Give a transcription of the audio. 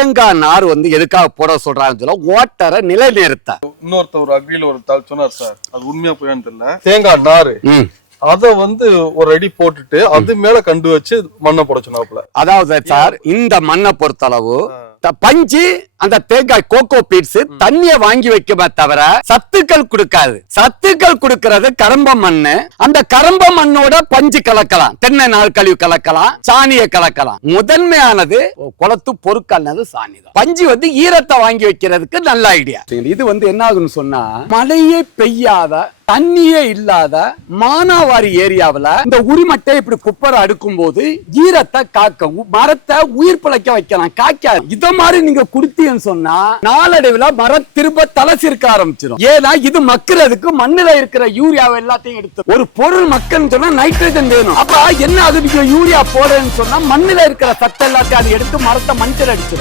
தேங்காய் நார் எதுக்காக போட சொல்றாங்கன்னு சொல்ல ஓட்டரை நிலைநிறுத்த. இன்னொருத்தர் அக்ரியில ஒரு தாள் சொன்னார் சார், அது உண்மையா போயான்னு தெரியல. தேங்காய் நாறு அத ஒரு அடி போட்டுட்டு அது மேல கண்டு வச்சு மண்ணை போட சொன்னாப்புல. அதாவது சார் இந்த மண்ணை பொறுத்தளவு பஞ்சு அந்த தேங்காய் கோகோ பீட்ஸ் தண்ணிய வாங்கி வைக்குமே தவிர சத்துக்கள் கொடுக்காது. சத்துக்கள் கொடுக்கிறது கரம்ப மண்ணு. அந்த கரம்ப மண்ணோட பஞ்சு கலக்கலாம், தென்னை நாள் கழிவு கலக்கலாம், சாணியை கலக்கலாம். முதன்மையானது குளத்து பொருட்கள் சாணி தான். பஞ்சு ஈரத்தை வாங்கி வைக்கிறதுக்கு நல்ல ஐடியா. இது என்ன ஆகுன்னு சொன்னா, மழையே பெய்யாத தண்ணியே இல்லாத மானாவாரி ஏரியாவில இந்த உரிமட்டை இப்படி குப்பரை அடுக்கும் போது ஈரத்தை காக்க, மரத்தை உயிர் பிழைக்க வைக்கலாம், காய்க்காது. இத மாதிரி நீங்க குடுத்தீங்கன்னு சொன்னா நாளடைவுல மரம் திரும்ப தலை சிறுக்க ஆரம்பிச்சிடும். ஏன்னா இது மக்கிறதுக்கு மண்ணுல இருக்கிற யூரியாவை எல்லாத்தையும் எடுத்து, ஒரு பொருள் மக்கன்னு சொன்னா நைட்ரஜன் வேணும். அப்ப என்ன அது யூரியா போடுறேன்னு சொன்னா மண்ணுல இருக்கிற சத்து எல்லாத்தையும் அதை எடுத்து மரத்தை மஞ்சள் அடிச்சிடும்.